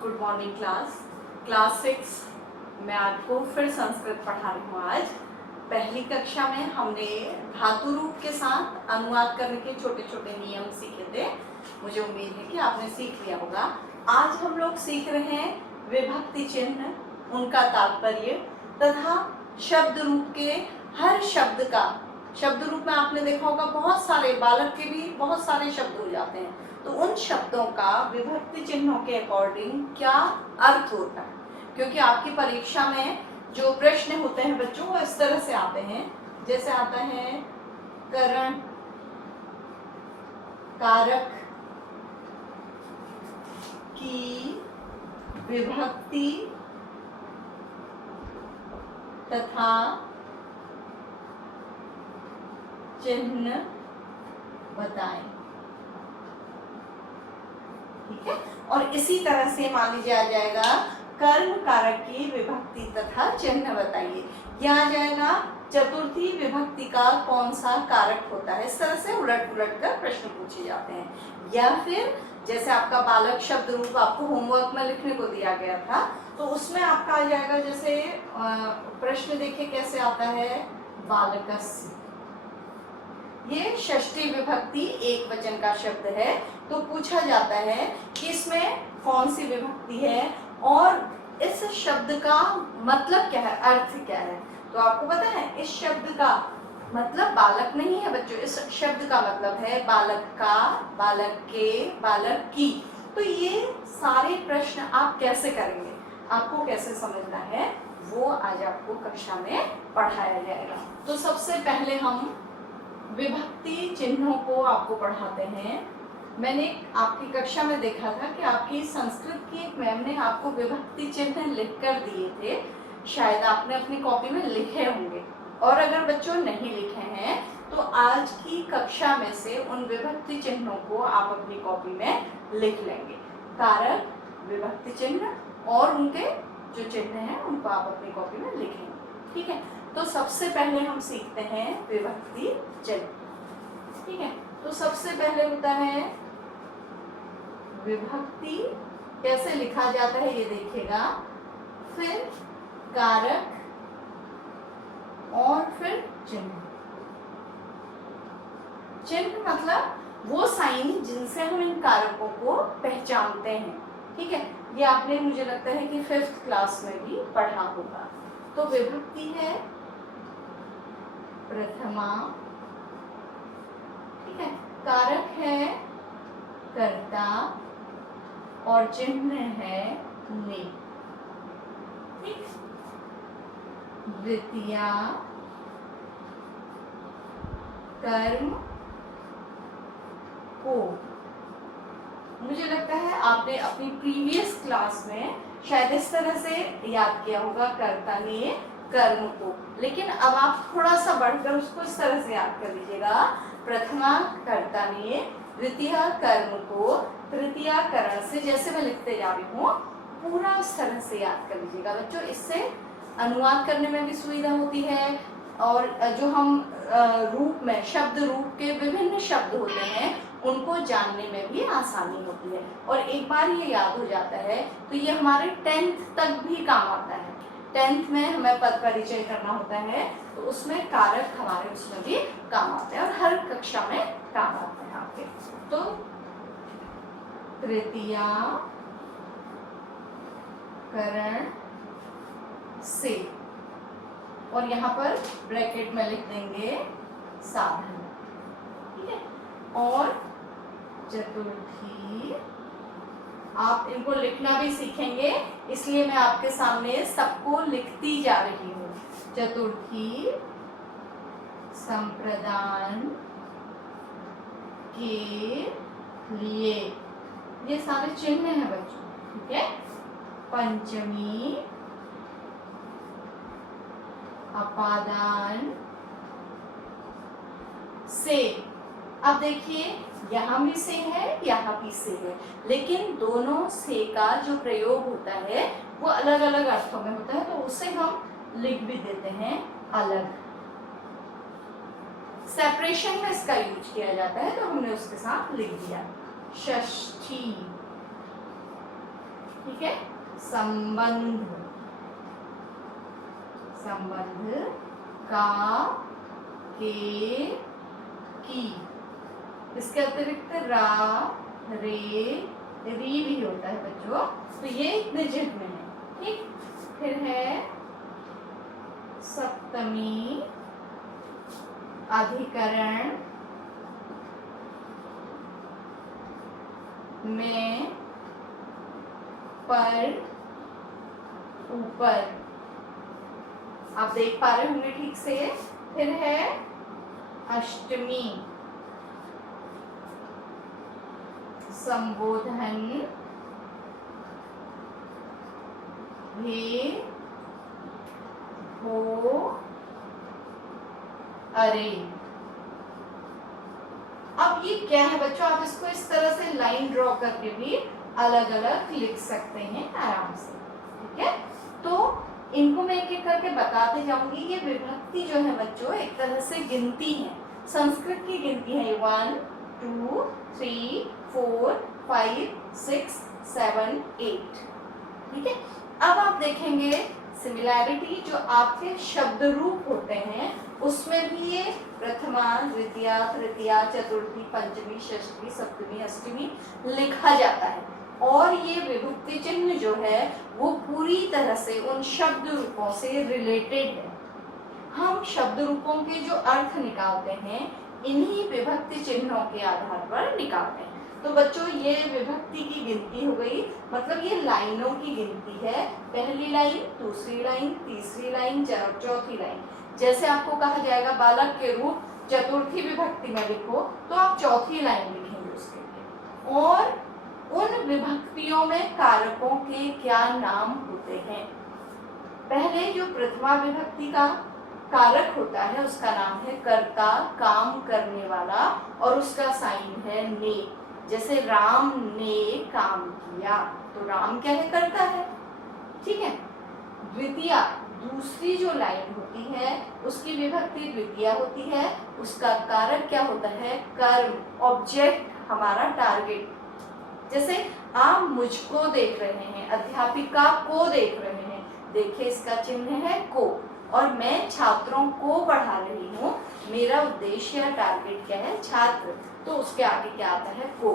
Good morning class 6 मैं आपको फिर संस्कृत पढ़ा रही हूँ। आज पहली कक्षा में हमने धातु रूप के साथ अनुवाद करने के छोटे छोटे नियम सीखे थे। मुझे उम्मीद है कि आपने सीख लिया होगा। आज हम लोग सीख रहे हैं विभक्ति चिन्ह, उनका तात्पर्य तथा शब्द रूप के हर शब्द का। शब्द रूप में आपने देखा होगा बहुत सारे, बालक के भी बहुत सारे शब्द हो जाते हैं, तो उन शब्दों का विभक्ति चिन्हों के अकॉर्डिंग क्या अर्थ होता है। क्योंकि आपकी परीक्षा में जो प्रश्न होते हैं बच्चों वो इस तरह से आते हैं, जैसे आता है करण, कारक की विभक्ति तथा चिन्ह बताएं। ठीक है, और इसी तरह से मान लीजिए आ जाएगा कर्म कारक की विभक्ति तथा चिन्ह बताइए। यह आ जाएगा चतुर्थी विभक्ति का कौन सा कारक होता है। इस तरह से उलट पुलट कर प्रश्न पूछे जाते हैं। या फिर जैसे आपका बालक शब्द रूप आपको होमवर्क में लिखने को दिया गया था, तो उसमें आपका आ जाएगा, जैसे प्रश्न देखिए कैसे आता है, बालकस्य। ये षष्ठी विभक्ति एक वचन का शब्द है, तो पूछा जाता है कि इसमें कौन सी विभक्ति है और इस शब्द का मतलब क्या है, अर्थ क्या है। तो आपको पता है इस शब्द का मतलब बालक नहीं है बच्चों, इस शब्द का मतलब है बालक का, बालक के, बालक की। तो ये सारे प्रश्न आप कैसे करेंगे, आपको कैसे समझना है, वो आज आपको कक्षा में पढ़ाया जाएगा। तो सबसे पहले हम विभक्ति चिन्हों को आपको पढ़ाते हैं। मैंने आपकी कक्षा में देखा था कि आपकी संस्कृत की एक मैम ने आपको विभक्ति चिन्ह लिख कर दिए थे, शायद आपने अपनी कॉपी में लिखे होंगे। और अगर बच्चों नहीं लिखे हैं तो आज की कक्षा में से उन विभक्ति चिन्हों को आप अपनी कॉपी में लिख लेंगे। कारक, विभक्ति चिन्ह और उनके जो चिन्ह हैं उनको आप अपनी कॉपी में लिखेंगे। ठीक है, तो सबसे पहले हम सीखते हैं विभक्ति चिन्ह। ठीक है, तो सबसे पहले होता है विभक्ति, कैसे लिखा जाता है ये देखिएगा, फिर कारक और फिर चिन्ह। चिन्ह मतलब वो साइन जिनसे हम इन कारकों को पहचानते हैं। ठीक है, ये आपने मुझे लगता है कि 5th क्लास में भी पढ़ा होगा। तो विभक्ति है प्रथमा, ठीक है, कारक है कर्ता और चिन्ह है ने। ठीक, द्वितीया कर्म को। मुझे लगता है आपने अपनी प्रीवियस क्लास में शायद इस तरह से याद किया होगा, कर्ता ने कर्म को, लेकिन अब आप थोड़ा सा बढ़कर उसको इस तरह से याद कर लीजिएगा। प्रथमा कर्ता ने, द्वितीया कर्म को, तृतीया करण से, जैसे मैं लिखते जा रही हूँ पूरा इस तरह से याद कर लीजिएगा बच्चों। इससे अनुवाद करने में भी सुविधा होती है और जो हम रूप में, शब्द रूप के विभिन्न शब्द होते हैं उनको जानने में भी आसानी होती है। और एक बार ये याद हो जाता है तो ये हमारे 10th तक भी काम आता है। 10th में हमें पद परिचय करना होता है तो उसमें कारक हमारे उसमें भी काम आते हैं और हर कक्षा में काम आते हैं आपके। तो तृतीया करण से, और यहाँ पर ब्रैकेट में लिख देंगे साधन। ठीक है, और चतुर्थी, आप इनको लिखना भी सीखेंगे इसलिए मैं आपके सामने सबको लिखती जा रही हूँ। चतुर्थी संप्रदान के लिए, ये सारे चिन्ह हैं बच्चों। ठीक है, पंचमी अपादान से। अब देखिए यहाँ भी से है, यहाँ भी से है, लेकिन दोनों से का जो प्रयोग होता है वो अलग अलग अर्थों में होता है, तो उसे हम लिख भी देते हैं अलग। सेपरेशन में इसका यूज किया जाता है तो हमने उसके साथ लिख दिया षष्ठी। ठीक है, संबंध, संबंध का, के, की, इसके अतिरिक्त रा, रे, री भी होता है बच्चों, तो ये द्विजित में है। ठीक, फिर है सप्तमी अधिकरण में पर, ऊपर, आप देख पा रहे होंगे ठीक से। फिर है अष्टमी संबोधन हे, हो, अरे। अब ये क्या है बच्चों, आप इसको इस तरह से लाइन ड्रॉ करके भी अलग अलग लिख सकते हैं आराम से। ठीक है, तो इनको मैं एक एक करके बताते जाऊंगी। ये विभक्ति जो है बच्चों एक तरह से गिनती है, संस्कृत की गिनती है। 1 2 3 4 5 6 7 8। ठीक है, अब आप देखेंगे सिमिलैरिटी जो आपके शब्द रूप होते हैं उसमें भी ये प्रथमा, द्वितीया, तृतीया, चतुर्थी, पंचमी, षष्ठी, सप्तमी, अष्टमी लिखा जाता है। और ये विभक्ति चिन्ह जो है वो पूरी तरह से उन शब्द रूपों से रिलेटेड है। हम शब्द रूपों के जो अर्थ निकालते हैं इन्हीं विभक्ति चिन्हों के आधार पर निकालते हैं। तो बच्चों ये विभक्ति की गिनती हो गई, मतलब ये लाइनों की गिनती है। पहली लाइन, दूसरी लाइन, तीसरी लाइन, चौथी लाइन। जैसे आपको कहा जाएगा बालक के रूप चतुर्थी विभक्ति में लिखो, तो आप चौथी लाइन लिखेंगे उसके लिए। और उन विभक्तियों में कारकों के क्या नाम होते हैं। पहले जो प्रथमा विभक्ति का कारक होता है उसका नाम है कर्ता, काम करने वाला, और उसका साइन है ने। जैसे राम ने काम किया, तो राम क्या है, करता है। ठीक है, द्वितीया, दूसरी जो लाइन होती है उसकी विभक्ति द्वितीया होती है, उसका कारक क्या होता है, कर्म, ऑब्जेक्ट, हमारा टारगेट। जैसे आप मुझको देख रहे हैं, अध्यापिका को देख रहे हैं, देखिए इसका चिन्ह है को, और मैं छात्रों को पढ़ा रही हूँ, मेरा उद्देश्य या टारगेट क्या है, छात्र, तो उसके आगे क्या आता है, को।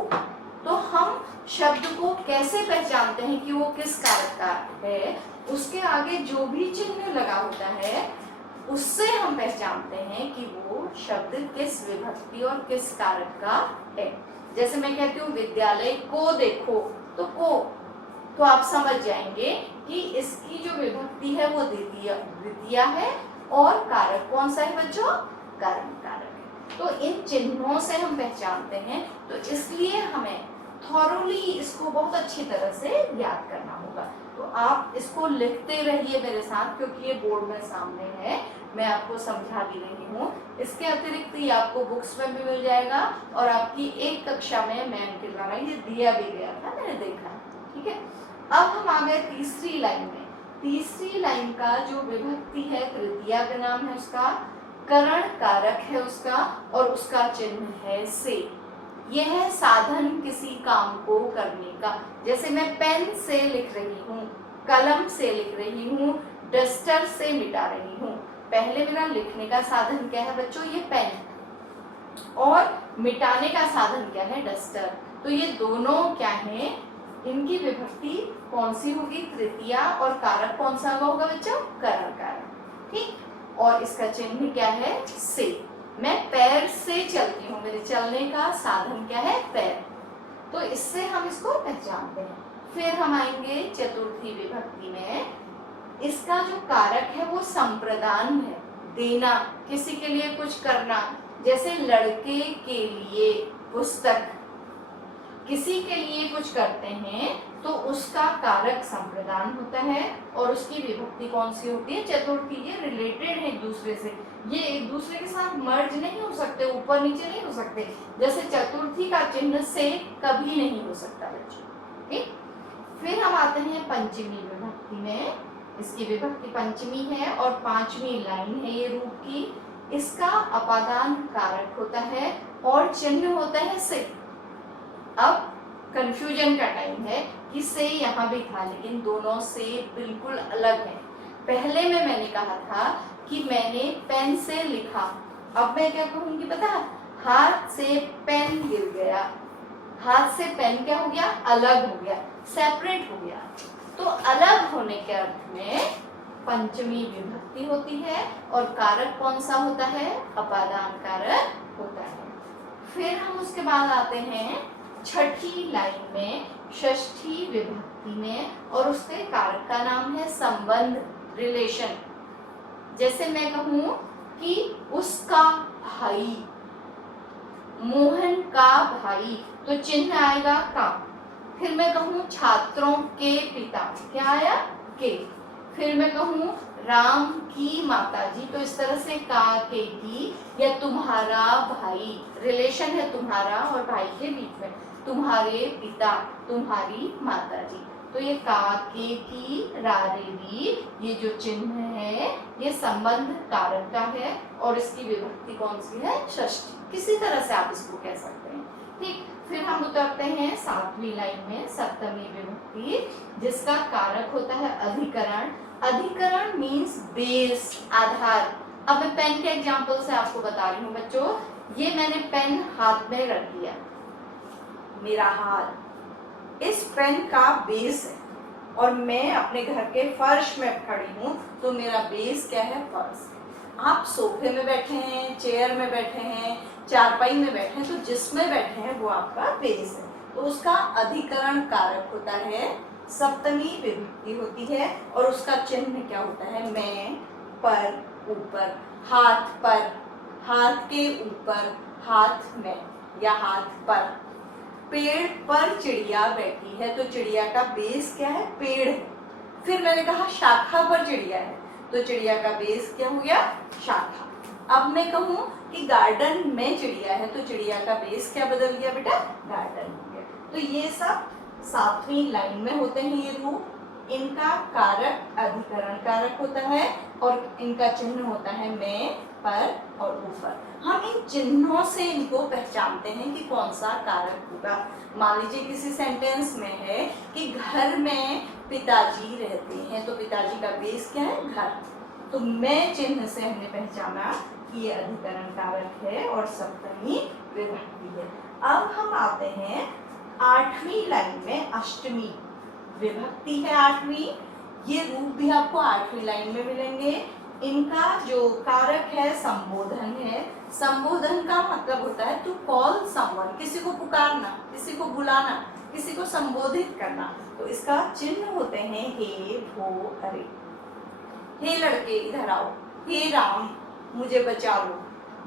तो हम शब्द को कैसे पहचानते हैं कि वो किस कारक का है, उसके आगे जो भी चिन्ह लगा होता है उससे हम पहचानते हैं कि वो शब्द किस विभक्ति और किस कारक का है। जैसे मैं कहती हूँ विद्यालय को देखो, तो को, तो आप समझ जाएंगे कि इसकी जो विभक्ति है वो द्वितीया है, और कारक कौन सा है बच्चों, कर्म कारक है। तो इन चिन्हों से हम पहचानते हैं, तो इसलिए हमें थॉरोली इसको बहुत अच्छी तरह से याद करना होगा। तो आप इसको लिखते रहिए मेरे साथ, क्योंकि ये बोर्ड में सामने है, मैं आपको समझा भी रही हूँ। इसके अतिरिक्त ये आपको बुक्स में भी मिल जाएगा, और आपकी एक कक्षा में मैम के द्वारा ये दिया भी गया था, मैंने देखा। ठीक है, अब हम आ गए तीसरी लाइन में। तीसरी लाइन का जो विभक्ति है तृतीया का नाम है उसका, करण कारक है उसका, और उसका चिन्ह है से। यह है साधन किसी काम को करने का। जैसे मैं पेन से लिख रही हूँ, कलम से लिख रही हूँ, डस्टर से मिटा रही हूँ। पहले मेरा लिखने का साधन क्या है बच्चों, ये पेन, और मिटाने का साधन क्या है, डस्टर। तो ये दोनों क्या है, इनकी विभक्ति कौन सी होगी, तृतीया, और कारक कौन सा होगा बच्चों, करण कारक। ठीक, और इसका चिन्ह क्या है, से। मैं पैर से चलती हूँ, मेरे चलने का साधन क्या है, पैर। तो इससे हम इसको पहचानते हैं। फिर हम आएंगे चतुर्थी विभक्ति में। इसका जो कारक है वो संप्रदान है, देना, किसी के लिए कुछ करना। जैसे लड़के के लिए पुस्तक, किसी के लिए कुछ करते हैं तो उसका कारक संप्रदान होता है, और उसकी विभक्ति कौन सी होती है, चतुर्थी। ये रिलेटेड है एक दूसरे से, ये एक दूसरे के साथ मर्ज नहीं हो सकते, ऊपर नीचे नहीं हो सकते। जैसे चतुर्थी का चिन्ह से कभी नहीं हो सकता बच्चों। ठीक, फिर हम आते हैं पंचमी विभक्ति में। इसकी विभक्ति पंचमी है और पांचवी लाइन है ये रूप की। इसका अपादान कारक होता है और चिन्ह होता है से। अब कंफ्यूजन का टाइम है कि से यहाँ भी था, लेकिन दोनों से बिल्कुल अलग है। पहले में मैंने कहा था कि मैंने पेन से लिखा, अब मैं क्या कहूँगी पता है, हाथ से पेन गिर गया। हाथ से पेन क्या हो गया, अलग हो गया, सेपरेट हो गया। तो अलग होने के अर्थ में पंचमी विभक्ति होती है और कारक कौन सा होता है, अपादान कारक होता है। फिर हम उसके बाद आते हैं छठी लाइन में षष्ठी विभक्ति में, और उसके कारक का नाम है संबंध, रिलेशन। जैसे मैं कहूं कि उसका भाई, मोहन का भाई, तो चिन्ह आएगा का। फिर मैं कहूं छात्रों के पिता, क्या आया, के। फिर मैं कहूं राम की माताजी, तो इस तरह से का, के, की, या तुम्हारा भाई, रिलेशन है तुम्हारा और भाई के बीच में, तुम्हारे पिता, तुम्हारी माताजी। तो ये का, के, की, रा, रे, री, ये जो चिन्ह है ये संबंध कारक का है और इसकी विभक्ति कौन सी है, षष्ठी। किसी तरह से आप इसको कह सकते हैं, ठीक। फिर हम उतरते हैं सातवीं लाइन में सप्तमी विभक्ति, जिसका कारक होता है अधिकरण। अधिकरण मीन्स बेस, आधार। अब मैं पेन के एग्जाम्पल से आपको बता रही हूँ बच्चों। ये मैंने पेन हाथ में रख दिया, मेरा हाथ इस पेन का बेस है, और मैं अपने घर के फर्श में खड़ी हूँ, तो मेरा बेस क्या है, फर्श। आप सोफे में बैठे हैं, चेयर में बैठे हैं, चारपाई में बैठे हैं, तो जिसमें बैठे हैं वो आपका बेस है, तो उसका अधिकरण कारक होता है सप्तमी विभक्ति होती है, और उसका चिन्ह क्या होता है, मैं, पर, ऊपर, हाथ पर, हाथ के ऊपर, हाथ में या हाथ पर। पेड़ पर चिड़िया बैठी है, तो चिड़िया का बेस क्या है, पेड़ है। फिर मैंने कहा शाखा पर चिड़िया है, तो चिड़िया का बेस क्या हो गया, शाखा। अब मैं कहूँ कि गार्डन में चिड़िया है, तो चिड़िया का बेस क्या बदल गया बेटा, गार्डन हो गया। तो ये सब सातवीं लाइन में होते हैं ये रूप। इनका कारक अधिकरण कारक होता है और इनका चिन्ह होता है मैं, पर और ऊपर। हम इन चिन्हों से इनको पहचानते हैं कि कौन सा कारक होगा। मान लीजिए किसी सेंटेंस में है कि घर में पिताजी रहते हैं, तो पिताजी का बेस क्या है, घर। तो मैं चिन्ह से हमने पहचाना कि ये अधिकरण कारक है और सप्तमी विभक्ति है। अब हम आते हैं आठवीं लाइन में, अष्टमी विभक्ति है आठवीं। ये रूप भी आपको आठवीं लाइन में मिलेंगे। इनका जो कारक है संबोधन है। संबोधन का मतलब होता है टू कॉल समवन, किसी को पुकारना, किसी को बुलाना, किसी को संबोधित करना। तो इसका चिन्ह होते हैं हे, भो, अरे। हे लड़के इधर आओ, हे राम मुझे बचा लो।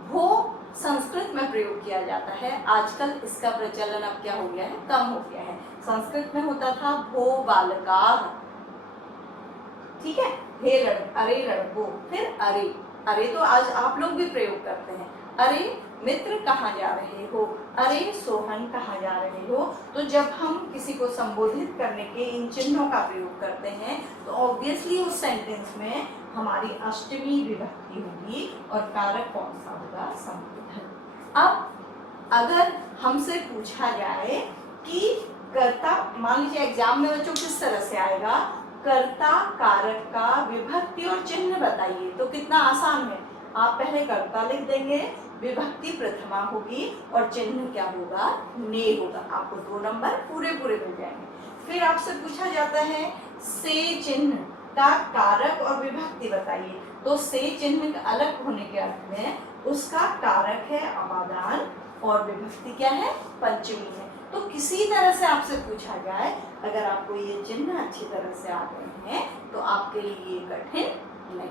भो संस्कृत में प्रयोग किया जाता है, आजकल इसका प्रचलन अब क्या हो गया है, कम हो गया है। संस्कृत में होता था भो बालका, ठीक है, हे अरे लड़को। फिर अरे, अरे तो आज आप लोग भी प्रयोग करते हैं। अरे मित्र कहाँ जा रहे हो, अरे सोहन कहाँ जा रहे हो। तो जब हम किसी को संबोधित करने के इन चिन्हों का प्रयोग करते हैं तो ऑब्वियसली उस सेंटेंस में हमारी अष्टमी विभक्ति होगी और कारक कौन सा होगा, संबोधन। अब अगर हमसे पूछा जाए कि कर्ता, मान लीजिए एग्जाम में बच्चों किस तरह से आएगा, कर्ता कारक का विभक्ति और चिन्ह बताइए, तो कितना आसान है। आप पहले कर्ता लिख देंगे, विभक्ति प्रथमा होगी और चिन्ह क्या होगा, ने होगा। आपको 2 नंबर पूरे पूरे मिल जाएंगे। फिर आपसे पूछा जाता है से चिन्ह का कारक और विभक्ति बताइए, तो से चिन्ह अलग होने के अर्थ में उसका कारक है अपादान और विभक्ति क्या है, पंचमी है। तो किसी तरह से आपसे पूछा जाए, अगर आपको ये चिन्ह अच्छी तरह से आ गए हैं तो आपके लिए कठिन नहीं,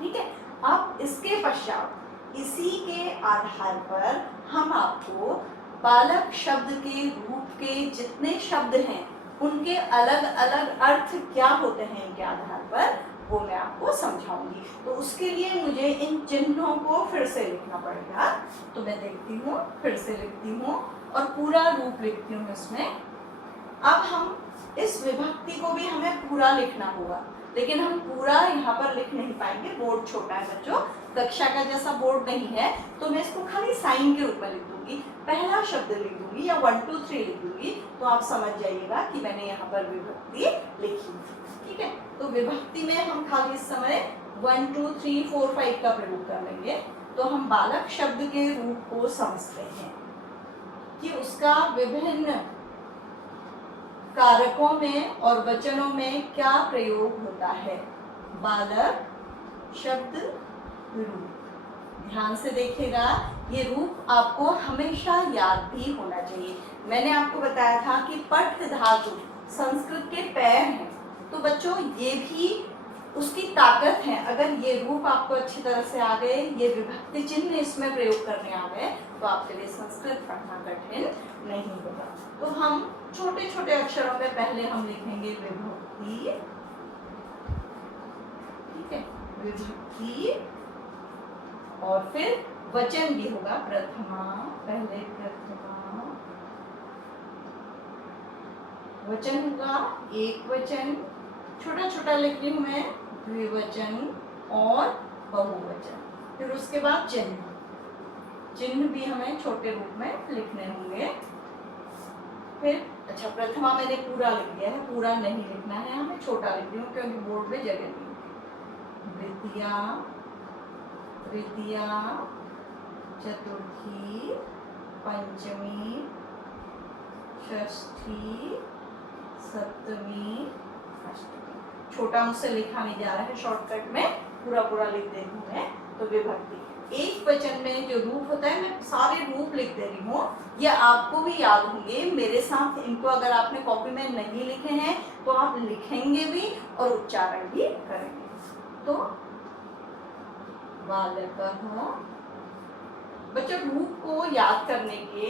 ठीक है। अब इसके पश्चात इसी के आधार पर हम आपको बालक शब्द के रूप के जितने शब्द हैं उनके अलग अलग अर्थ क्या होते हैं, इनके आधार पर वो मैं आपको समझाऊंगी। तो उसके लिए मुझे इन चिन्हों को फिर से लिखना पड़ेगा। तो मैं देखती हूँ, फिर से लिखती हूँ और पूरा रूप लिखती हूँ इसमें। अब हम इस विभक्ति को भी हमें पूरा लिखना होगा, लेकिन हम पूरा यहाँ पर लिख नहीं पाएंगे, बोर्ड छोटा है बच्चों, कक्षा का जैसा बोर्ड नहीं है। तो मैं इसको खाली साइन के रूप में लिख दूंगी। पहला शब्द लिख दूंगी दूंगी या 1 2 3 लिख दूंगी तो आप समझ जाइएगा कि मैंने यहाँ पर विभक्ति लिखी। ठीक है, तो विभक्ति में हम खाली इस समय 1 2 3 4 5 का प्रयोग कर लेंगे। तो हम बालक शब्द के रूप को समझते हैं कि उसका विभिन्न कारकों में और वचनों में क्या प्रयोग होता है। बालक शब्द रूप, ध्यान से देखिएगा, ये रूप आपको हमेशा याद भी होना चाहिए। मैंने आपको बताया था कि पठ धातु संस्कृत के पैर हैं, तो बच्चों ये भी उसकी ताकत है। अगर ये रूप आपको अच्छी तरह से आ गए, ये विभक्ति चिन्ह इसमें प्रयोग करने आ गए, तो आपके लिए संस्कृत पढ़ना कठिन नहीं होगा। तो हम छोटे छोटे अक्षरों में पहले हम लिखेंगे विभक्ति, ठीक है, विभक्ति, और फिर वचन भी होगा प्रथमा, पहले प्रथमा, वचन होगा एक वचन, छोटा छोटा लिख रही हूं मैं, द्विवचन और बहुवचन, फिर उसके बाद चिन्ह, चिन्ह भी हमें छोटे रूप में लिखने होंगे। फिर अच्छा, प्रथमा मैंने पूरा लिख दिया है, पूरा नहीं लिखना है हमें, छोटा लिख रही हूँ क्योंकि बोर्ड में जगह नहीं। द्वितीया, तृतीया, चतुर्थी, पंचमी, षष्ठी, सप्तमी, अष्टमी। छोटा मुझसे लिखा नहीं जा रहा है, शॉर्टकट में पूरा पूरा लिख दे रही हूँ मैं। तो विभक्ति एक वचन में जो रूप होता है, मैं सारे रूप लिख दे रही हूँ, ये आपको भी याद होंगे मेरे साथ। इनको अगर आपने कॉपी में नहीं लिखे हैं तो आप लिखेंगे भी और उच्चारण भी करेंगे। तो बालकः, बच्चों रूप को याद करने के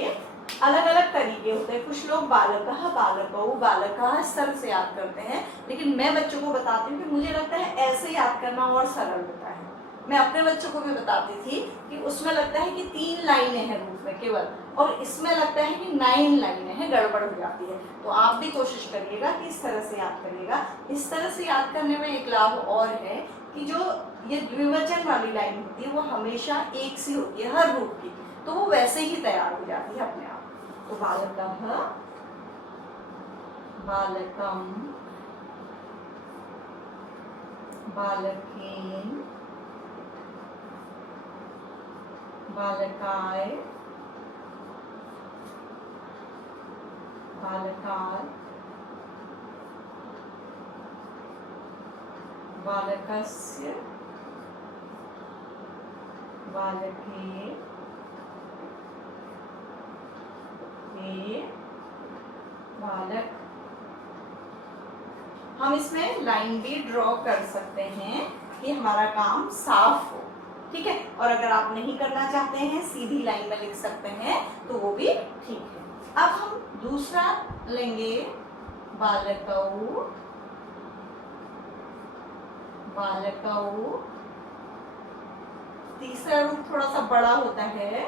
अलग अलग तरीके होते हैं। कुछ लोग बालकः, बालकौ, बालका सर से याद करते हैं, लेकिन मैं बच्चों को बताती हूँ कि मुझे लगता है ऐसे याद करना और सरल होता है। मैं अपने बच्चों को भी बताती थी कि उसमें लगता है कि 3 लाइनें हैं रूप में केवल, और इसमें लगता है कि 9 लाइनें हैं, गड़बड़ हो जाती है। तो आप भी कोशिश करिएगा कि इस तरह से याद करिएगा। इस तरह से याद करने में एक लाभ और है कि जो ये द्विवचन वाली लाइन होती है वो हमेशा एक सी होती है हर रूप की, तो वो वैसे ही तैयार हो जाती है अपने आप। तो बालकः, बालकम, बालकेन, बालकाय, बालकात्, बालकस्य, बालके, हे, बालक। हम इसमें लाइन भी ड्रॉ कर सकते हैं कि हमारा काम साफ हो, ठीक है। और अगर आप नहीं करना चाहते हैं, सीधी लाइन में लिख सकते हैं, तो वो भी ठीक है। अब हम दूसरा लेंगे, बालकौ, बालकौ। तीसरा रूप थोड़ा सा बड़ा होता है,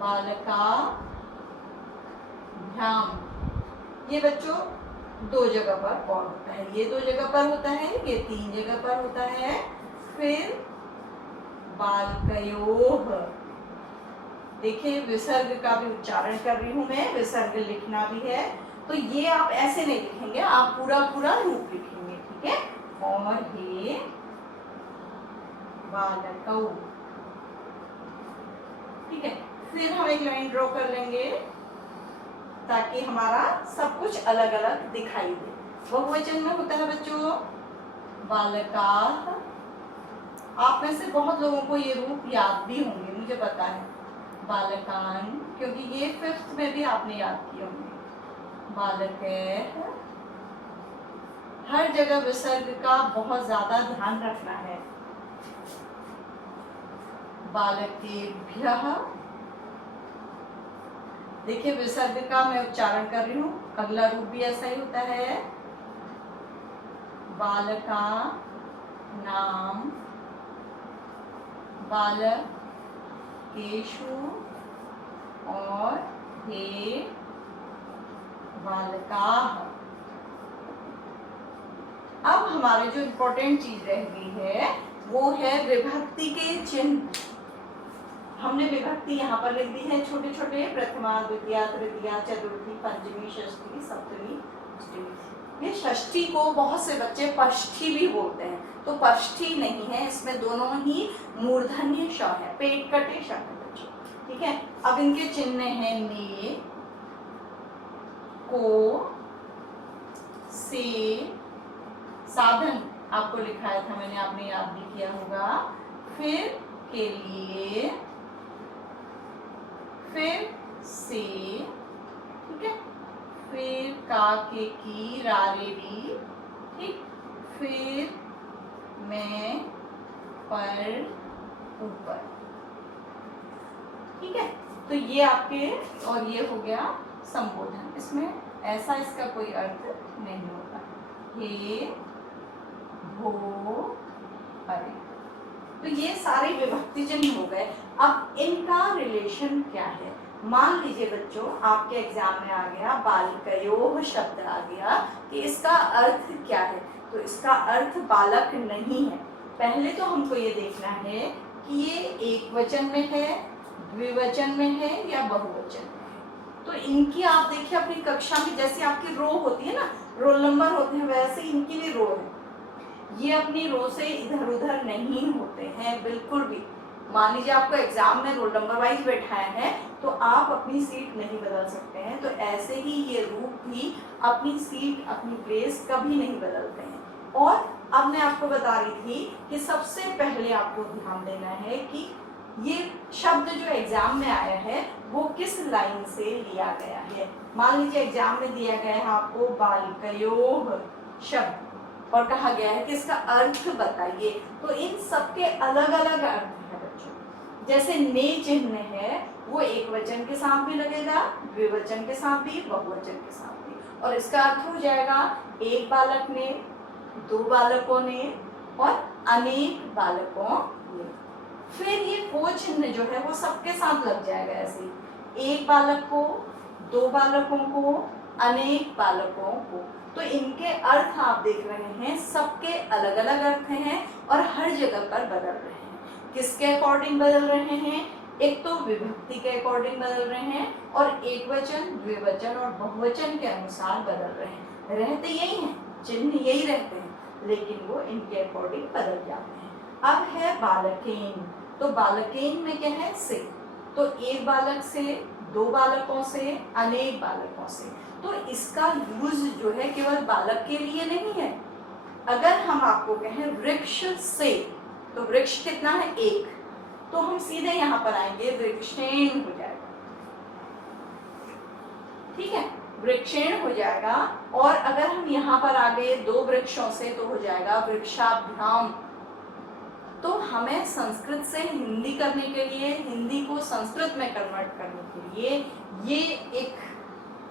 बालका, भ्याम। ये बच्चों 2 जगह पर और होता है, ये 2 जगह पर होता है, ये 3 जगह पर होता है। फिर बालकयोः, देखिए विसर्ग का भी उच्चारण कर रही हूं मैं, विसर्ग लिखना भी है, तो ये आप ऐसे नहीं लिखेंगे, आप पूरा पूरा रूप लिखेंगे, ठीक है। और हे, बालकौ, ठीक है। फिर हम एक लाइन ड्रॉ कर लेंगे ताकि हमारा सब कुछ अलग अलग दिखाई दे। बहुवचन में होता है बच्चों बालकाः। आप में से बहुत लोगों को ये रूप याद भी होंगे, मुझे पता है। बालकान्, क्योंकि ये 5th में भी आपने याद किए होंगे। बालकैः, हर जगह विसर्ग का बहुत ज्यादा ध्यान रखना है। बालकेभ्यः, देखिए विसर्ग का मैं उच्चारण कर रही हूँ, अगला रूप भी ऐसा ही होता है। बालका नाम, बालकेषु, और हे बालकाः। अब हमारे जो इम्पोर्टेंट चीज रह गई है वो है विभक्ति के चिन्ह। हमने विभक्ति यहाँ पर लिख दी है छोटे छोटे, प्रथमा, द्वितीया, तृतीया, चतुर्थी, पंचमी, षष्ठी, सप्तमी, अष्टमी। ये षष्ठी को बहुत से बच्चे पष्ठी भी बोलते हैं, तो पष्ठी नहीं है, इसमें दोनों ही मूर्धन्य श है, पेट कटे श है बच्चों, ठीक है। अब इनके चिन्ह हैं ने, को, से, साधन आपको लिखाया था मैंने, आपने याद भी किया होगा, फिर के लिए, फिर से, ठीक है, फिर का के की, रा रे री, ठीक, फिर मैं, पर, ऊपर, ठीक है। तो ये आपके, और ये हो गया संबोधन, इसमें ऐसा इसका कोई अर्थ नहीं होता, हे, हो, अरे। तो ये सारे विभक्ति चिन्ह हो गए। अब इनका रिलेशन क्या है? मान लीजिए बच्चों आपके एग्जाम में आ गया बालकयोः शब्द आ गया, कि इसका अर्थ क्या है? तो इसका अर्थ बालक नहीं है। पहले तो हमको ये देखना है कि ये एक वचन में है, द्विवचन में है या बहुवचन में है। तो इनकी आप देखिए अपनी कक्षा में जैसे आपकी रो होती है ना, रोल नंबर होते हैं, वैसे इनकी भी रो है। ये अपनी रो से इधर उधर नहीं होते हैं बिल्कुल भी। मान लीजिए आपको एग्जाम में रोल नंबर वाइज बैठाया है तो आप अपनी सीट नहीं बदल सकते हैं, तो ऐसे ही ये रूप भी अपनी सीट, अपनी प्लेस कभी नहीं बदलते हैं। और अब मैं आपको बता रही थी कि सबसे पहले आपको ध्यान देना है कि ये शब्द जो एग्जाम में आया है वो किस लाइन से लिया गया है। मान लीजिए एग्जाम में दिया गया है आपको बालकयोः शब्द और कहा गया है कि इसका अर्थ बताइए, तो इन सबके अलग अलग अर्थ हैं बच्चों। जैसे ने चिन्ह है वो एक वचन के साथ भी लगेगा, द्विवचन के साथ भी, बहुवचन के साथ भी, और इसका अर्थ हो जाएगा एक बालक ने, दो बालकों ने और अनेक बालकों ने। फिर ये को चिन्ह जो है वो सबके साथ लग जाएगा, ऐसे एक बालक को, दो बालकों को, अनेक बालकों को। तो इनके अर्थ आप देख रहे हैं सबके अलग अलग अर्थ हैं और हर जगह पर बदल रहे हैं। किसके अकॉर्डिंग बदल रहे हैं? एक तो विभक्ति के अकॉर्डिंग बदल रहे हैं और एक वचन, द्विवचन और बहुवचन के अनुसार बदल रहे हैं। रहते यही हैं, चिन्ह यही रहते हैं, लेकिन वो इनके अकॉर्डिंग बदल जाते हैं। अब है बालकेन, तो बालकेन में क्या है? से, तो एक बालक से, दो बालकों से, अनेक बालकों से। तो इसका यूज जो है केवल बालक के लिए नहीं है। अगर हम आपको कहें वृक्ष से, तो वृक्ष कितना है? एक, तो हम सीधे यहाँ पर आएंगे वृक्षेण हो जाएगा, ठीक है, वृक्षेण हो जाएगा। और अगर हम यहाँ पर आ गए दो वृक्षों से तो हो जाएगा वृक्षाभ्याम। तो हमें संस्कृत से हिंदी करने के लिए, हिंदी को संस्कृत में कन्वर्ट करने के लिए ये एक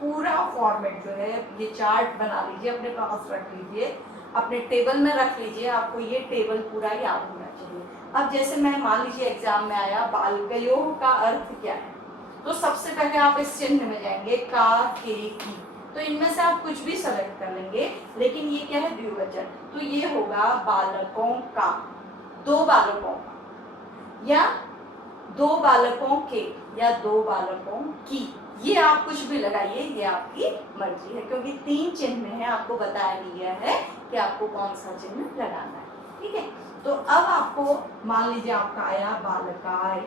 पूरा फॉर्मेट जो है, ये चार्ट बना लीजिए, अपने पास रख लीजिए, अपने टेबल में रख लीजिए, आपको ये टेबल पूरा याद होना चाहिए। अब जैसे मैं मान लीजिए एग्जाम में आया बालकयोः का अर्थ क्या है, तो सबसे पहले आप इस चिन्ह में जाएंगे का, के, की, तो इनमें से आप कुछ भी सेलेक्ट कर लेंगे, लेकिन ये क्या है? द्विवचन, तो ये होगा बालकों का, दो बालकों का, या दो बालकों के, या दो बालकों की। ये आप कुछ भी लगाइए, ये आपकी मर्जी है, क्योंकि तीन चिन्ह है, आपको बताया गया है कि आपको कौन सा चिन्ह लगाना है, ठीक है। तो अब आपको मान लीजिए आपका आया बालकाय,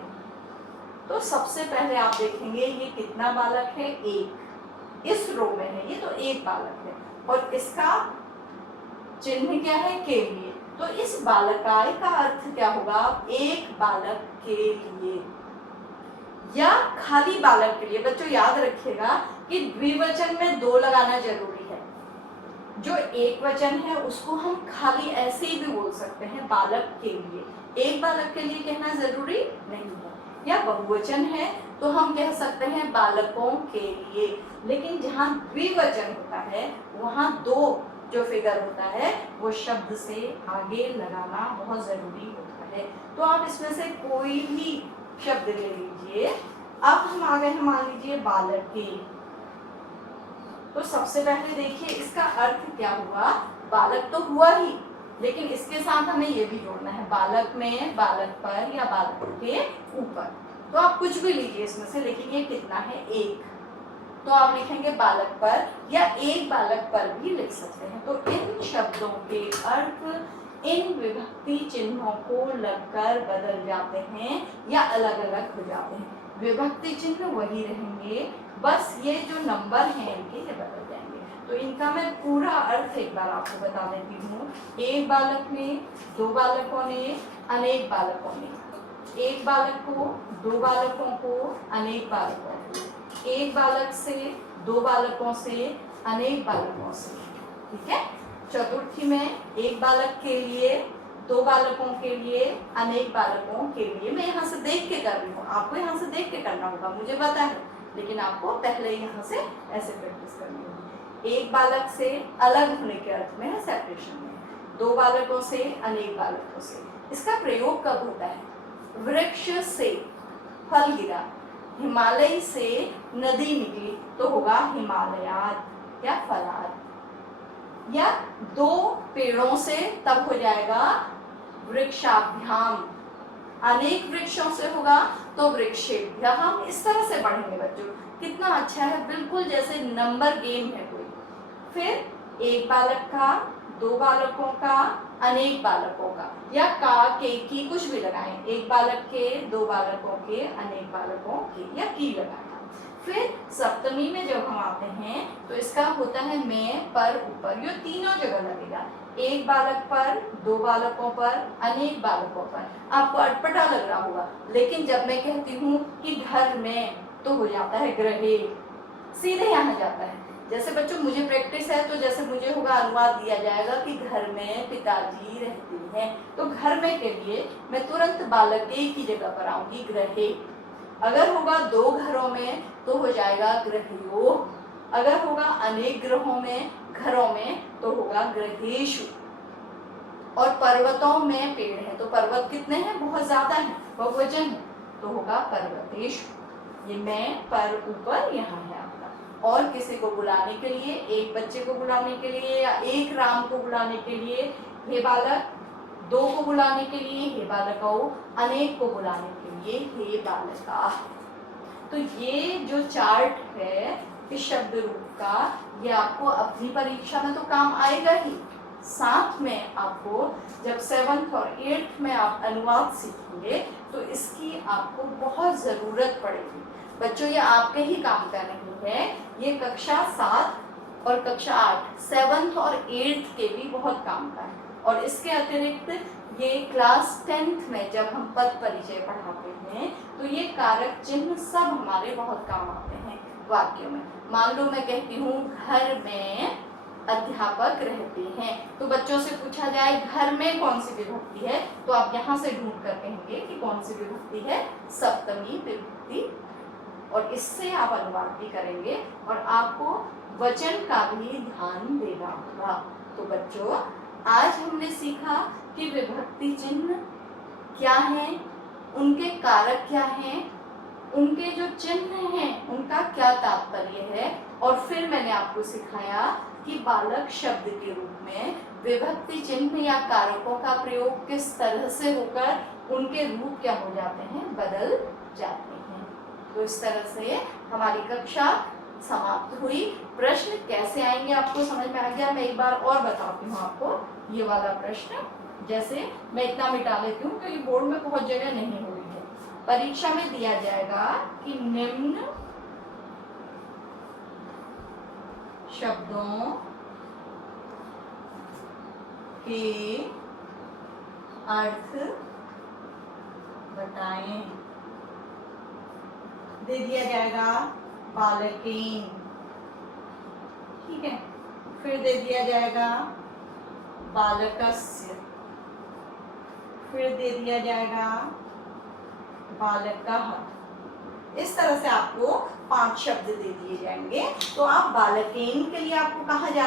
तो सबसे पहले आप देखेंगे ये कितना बालक है? एक, इस रो में है ये, तो एक बालक है, और इसका चिन्ह क्या है? के लिए। तो इस बालकाय का अर्थ क्या होगा? एक बालक के लिए या खाली बालक के लिए। बच्चों याद रखिएगा कि द्विवचन में दो लगाना जरूरी है। जो एक वचन है उसको हम खाली ऐसे ही भी बोल सकते हैं, बालक के लिए, एक बालक के लिए कहना जरूरी नहीं है। या बहुवचन है तो हम कह सकते हैं बालकों के लिए, लेकिन जहाँ द्विवचन होता है वहाँ दो जो फिगर होता है वो शब्द से आगे लगाना बहुत जरूरी होता है। तो आप इसमें से कोई भी शब्द ले लीजिए। अब हम आ गए हैं मान लीजिए बालके, तो सबसे पहले देखिए इसका अर्थ क्या हुआ? बालक तो हुआ ही, लेकिन इसके साथ हमें ये भी जोड़ना है बालक में, बालक पर या बालक के ऊपर। तो आप कुछ भी लीजिए इसमें से, लेकिन ये कितना है, एक। तो आप लिखेंगे बालक पर, या एक बालक पर भी लिख सकते हैं। तो इन शब्दों के अर्थ इन विभक्ति चिन्हों को लगकर बदल जाते हैं या अलग अलग हो जाते हैं। विभक्ति चिन्ह वही रहेंगे, बस ये जो नंबर हैं इनके ये बदल जाएंगे। तो इनका मैं पूरा अर्थ एक बार आपको बता देती हूँ। एक बालक ने, दो बालकों ने, अनेक बालकों ने। एक बालक को, दो बालकों को, अनेक बालकों को। एक बालक से, दो बालकों से, अनेक बालकों से। ठीक है। चतुर्थी में एक बालक के लिए, दो बालकों के लिए, अनेक बालकों के लिए। मैं यहाँ से देख के कर रही हूँ, आपको यहाँ से देख के करना होगा, मुझे पता है, लेकिन आपको पहले यहाँ से ऐसे प्रैक्टिस करनी होगी। एक बालक से अलग होने के अर्थ में है, सेपरेशन में। दो बालकों से, अनेक बालकों से। इसका प्रयोग कब होता है? वृक्ष से फल गिरा, हिमालय से नदी निकली, तो होगा हिमालयात या फलात। या दो पेड़ों से, तब हो जाएगा वृक्षाभ्याम। अनेक वृक्षों से होगा तो वृक्षेभ्याम। इस तरह से पढ़ेंगे बच्चों, कितना अच्छा है, बिल्कुल जैसे नंबर गेम है कोई। फिर एक बालक का, दो बालकों का, अनेक बालकों का, या का, के, की, कुछ भी लगाएं। एक बालक के, दो बालकों के, अनेक बालकों के, या की लगाना। फिर सप्तमी में जब हम आते हैं तो इसका होता है में, पर, ऊपर। ये तीनों जगह लगेगा। एक बालक पर, दो बालकों पर, अनेक बालकों पर। आपको अटपटा लग रहा होगा, लेकिन जब मैं कहती हूँ कि घर में, तो हो जाता है ग्रहे, सीधे यहाँ जाता है। जैसे बच्चों मुझे प्रैक्टिस है, तो जैसे मुझे होगा अनुवाद दिया जाएगा कि घर में पिताजी रहते हैं, तो घर में के लिए मैं तुरंत बालक के की जगह पर आऊंगी ग्रहे। अगर होगा दो घरों में तो हो जाएगा ग्रह्यो। अगर होगा अनेक ग्रहों में, घरों में, तो होगा ग्रहेषु। और पर्वतों में पेड़ है, तो पर्वत कितने हैं? बहुत ज्यादा है, बहुवचन है, तो होगा पर्वतेषु। ये मैं, पर, ऊपर यहाँ है आपका। और किसी को बुलाने के लिए, एक बच्चे को बुलाने के लिए, या एक राम को बुलाने के लिए हे बालक, दो को बुलाने के लिए हे बालकौ, अनेक को बुलाने के लिए हे बालका। तो ये जो चार्ट है इस शब्द रूप का, ये आपको अपनी परीक्षा में तो काम आएगा ही, साथ में आपको जब 7th और 8th में आप अनुवाद सीखेंगे तो इसकी आपको बहुत ज़रूरत पड़ेगी। बच्चों ये आपके ही काम का नहीं है, ये कक्षा 7 और कक्षा 8, 7th और 8th के भी बहुत काम का है। और इसके अतिरिक्त ये क्लास 10th में जब हम पद परिचय पढ़ाते हैं तो ये कारक चिन्ह सब हमारे बहुत काम आते हैं वाक्यों में। मान लो मैं कहती हूँ घर में अध्यापक रहते हैं, तो बच्चों से पूछा जाए घर में कौन सी विभक्ति है, तो आप यहाँ से ढूंढ कर कहेंगे कि कौन सी विभक्ति है, सप्तमी विभक्ति। और इससे आप अनुवाद भी करेंगे और आपको वचन का भी ध्यान देना होगा। तो बच्चों आज हमने सीखा कि विभक्ति चिन्ह क्या हैं, उनके कारक क्या हैं, उनके जो चिन्ह हैं उनका क्या तात्पर्य है, और फिर मैंने आपको सिखाया कि बालक शब्द के रूप में विभक्ति चिन्ह या कारकों का प्रयोग किस तरह से होकर उनके रूप क्या हो जाते हैं, बदल जाते हैं। तो इस तरह से हमारी कक्षा समाप्त हुई। प्रश्न कैसे आएंगे आपको समझ में आ गया। मैं एक बार और बताती हूँ आपको ये वाला प्रश्न। जैसे मैं इतना मिटा लेती हूँ क्योंकि बोर्ड में बहुत जगह नहीं हुई है। परीक्षा में दिया जाएगा कि निम्न शब्दों के अर्थ बताएं। दे दिया जाएगा बालकेन, ठीक है। फिर दे दिया जाएगा बालकस्य, फिर दे दिया जाएगा बालकः। इस तरह से आपको 5 शब्द दे दिए जाएंगे। तो आप बालकेन के लिए आपको कहाँ जाना